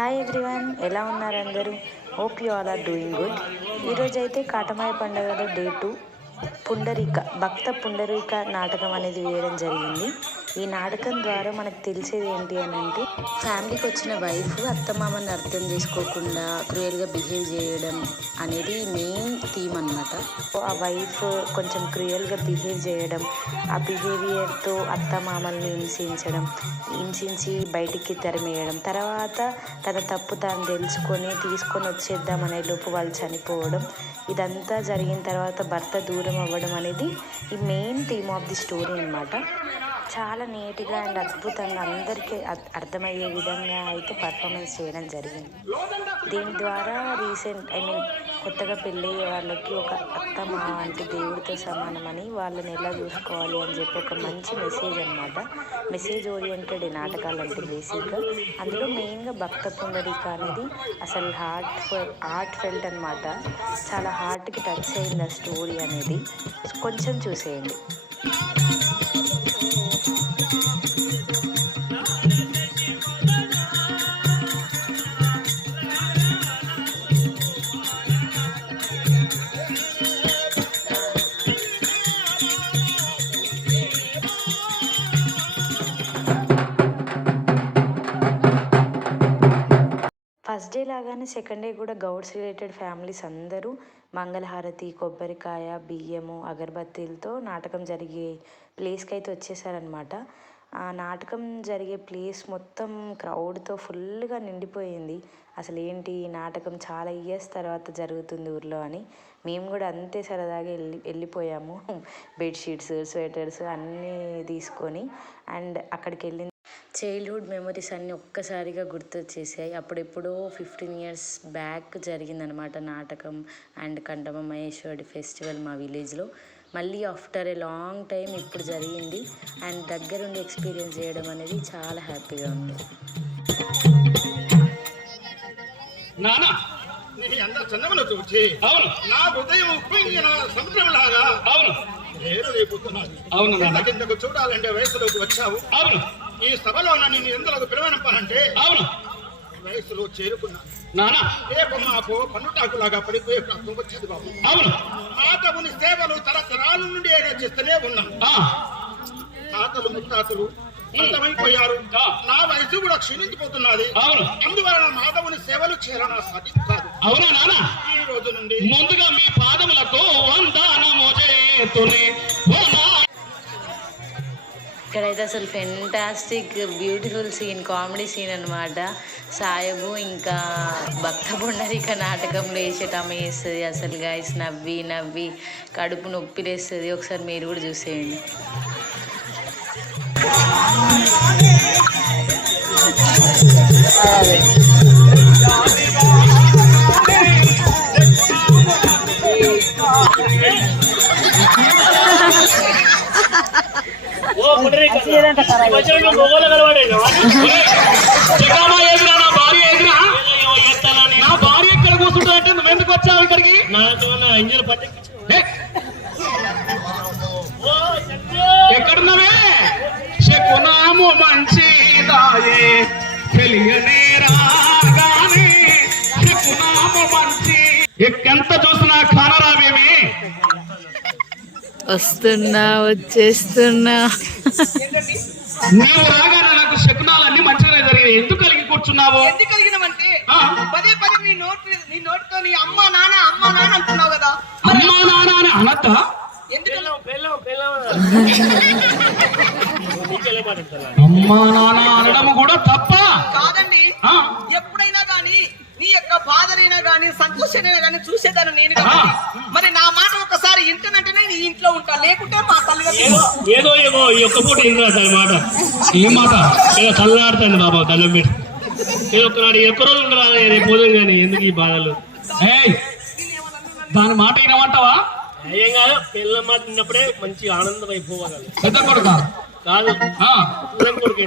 Hi everyone, ఎలా ఉన్నారు అందరూ? Hope you all are doing good. ఈరోజైతే కాటమాయ పండుగలో డే 2 భక్త పుండరీక నాటకం అనేది వేయడం జరిగింది. ఈ నాటకం ద్వారా మనకు తెలిసేది ఏంటి అని అంటే, ఫ్యామిలీకి వచ్చిన వైఫ్ అత్తమామని అర్థం చేసుకోకుండా క్రూయల్గా బిహేవ్ చేయడం అనేది మెయిన్ థీమ్ అనమాట. ఆ వైఫ్ కొంచెం క్రూయల్గా బిహేవ్ చేయడం, ఆ బిహేవియర్తో అత్తమామల్ని హింసించి బయటికి తరిమేయడం, తర్వాత తన తప్పు తాను తెలుసుకొని తీసుకొని వచ్చేద్దామనే లోపు వాళ్ళు చనిపోవడం, ఇదంతా జరిగిన తర్వాత భర్త దూరం అవ్వడం అనేది ఈ main theme of the story అన్నమాట. చాలా నీట్గా అండ్ అద్భుతంగా అందరికీ అర్థమయ్యే విధంగా అయితే పర్ఫార్మెన్స్ చేయడం జరిగింది. దీని ద్వారా కొత్తగా పెళ్ళయ్యే వాళ్ళకి ఒక అత్త మామ అంటే దేవుడితో సమానమని వాళ్ళని ఎలా చూసుకోవాలి అని చెప్పి ఒక మంచి మెసేజ్ అనమాట. మెసేజ్ ఓరియంటెడ్ నాటకాలు అంటే బేసిక్గా అందులో మెయిన్గా భక్త పుండరీక అనేది అసలు హార్ట్ ఫెల్ట్ అనమాట. చాలా హార్ట్కి టచ్ అయింది ఆ స్టోరీ అనేది. కొంచెం చూసేయండి. ఫస్ట్ డే లాగానే సెకండ్ డే కూడా గౌడ్స్ రిలేటెడ్ ఫ్యామిలీస్ అందరూ మంగళహారతి, కొబ్బరికాయ, బియ్యము, అగరబత్తీలతో నాటకం జరిగే ప్లేస్కి అయితే వచ్చేసారనమాట. ఆ నాటకం జరిగే ప్లేస్ మొత్తం క్రౌడ్తో ఫుల్గా నిండిపోయింది. అసలు ఏంటి ఈ నాటకం చాలా ఇయర్స్ తర్వాత జరుగుతుంది ఊర్లో అని మేము కూడా అంతే సరదాగా వెళ్ళిపోయాము. బెడ్షీట్స్, స్వెటర్స్ అన్నీ తీసుకొని. అండ్ అక్కడికి వెళ్ళిన చైల్డ్హుడ్ మెమరీస్ అన్నీ ఒక్కసారిగా గుర్తొచ్చేసాయి. అప్పుడెప్పుడో 15 years బ్యాక్ జరిగిందనమాట నాటకం అండ్ కంటమ మహేశ్వరి ఫెస్టివల్ మా విలేజ్లో. మళ్ళీ ఆఫ్టర్ ఏ లాంగ్ టైం ఇప్పుడు జరిగింది. అండ్ దగ్గరుండి ఎక్స్పీరియన్స్ చేయడం అనేది చాలా హ్యాపీగా ఉంది. చూచి అవును నా హృదయం ఉప్పొంగిన సముద్రంలాగా అవును కిందకు చూడాలంటే వయసులోకి వచ్చావు. అవును ఈ సభలో నిన్ను ఎందుకు పిలవనంపానంటే అవును వయసులో చేరుకున్నా నానా రేపు మాకు పన్నుటాకులాగా పడిపోయే ప్రాంతం వచ్చేది బాబు. అవును మాతవుని సేవలు తరతరాల నుండి చేస్తూనే ఉన్నాం. తాతలు ముత్తాతలు అంతమైపోయారు. నా వయసు కూడా క్షీణించిపోతున్నది. అవును అందువలన మాధవుని సేవలు చేయాలన్న సాధ్యం కాదు. అవునా నాన్న, ఈ రోజు నుండి ముందుగా మీ పాదములకు ఇక్కడైతే అసలు fantastic beautiful scene, comedy scene అనమాట. సాయబు ఇంకా భక్త పుండరీక నాటకంలో వేసేటమ్మ వేస్తుంది. అసలు గాయస్ నవ్వి కడుపు నొప్పి లేస్తుంది. ఒకసారి మీరు కూడా చూసేయండి. నా భార్య ఎక్కడ కూర్చుంటుందంటే నువ్వు ఎందుకు వచ్చావు ఇక్కడికి? ఇంజన్ పట్టి ఎక్కడున్నావే? శకునాము మంచిదాయే తెలియనేరాగానే శకునాము మంచి ఎక్కెంత చూసినా కానరావేమి. వచ్చేస్తున్నా నీవు రాగానే నాకు శకునాలన్నీ మంచిగానే జరిగాయి. ఎందుకు కలిగి కూర్చున్నావు? ఎందుకు కలిగినవంటే పదే నీ నోటితో నీ అమ్మా నాన్న అంటున్నావు కదా. అమ్మా నాన్న అని అనద్ద? అమ్మా నాన్న అనడం కూడా తప్ప కాదండి. ఎప్పుడైనా గానీ నీ యొక్క బాధనైనా గానీ సంతోషమైనా గానీ చూసేదాన్ని నేను కాబట్టి మరి నా మాట ఒకసారి ఇంటనంటేనే నీ ఇంట్లో ఉంటా, లేకుంటే మా తల్లిదండ్రులు ఏదో ఈ ఒక్క పూట ఏం రాదు మాట. ఏం మాట ఏదో చల్లాడుతాండి బాబా దండం పెట్టి. ఒక్కనాడు ఎక్కువ రోజులు ఉండరాదు పోదాం కానీ ఎందుకు ఈ బాధలు? దాని మాట వినమంటావా? ఏం కాదు, పిల్లల మాట విన్నప్పుడే మంచి ఆనందం అయిపోవాలి. పెద్ద కొడుక కాదు కొడుకు.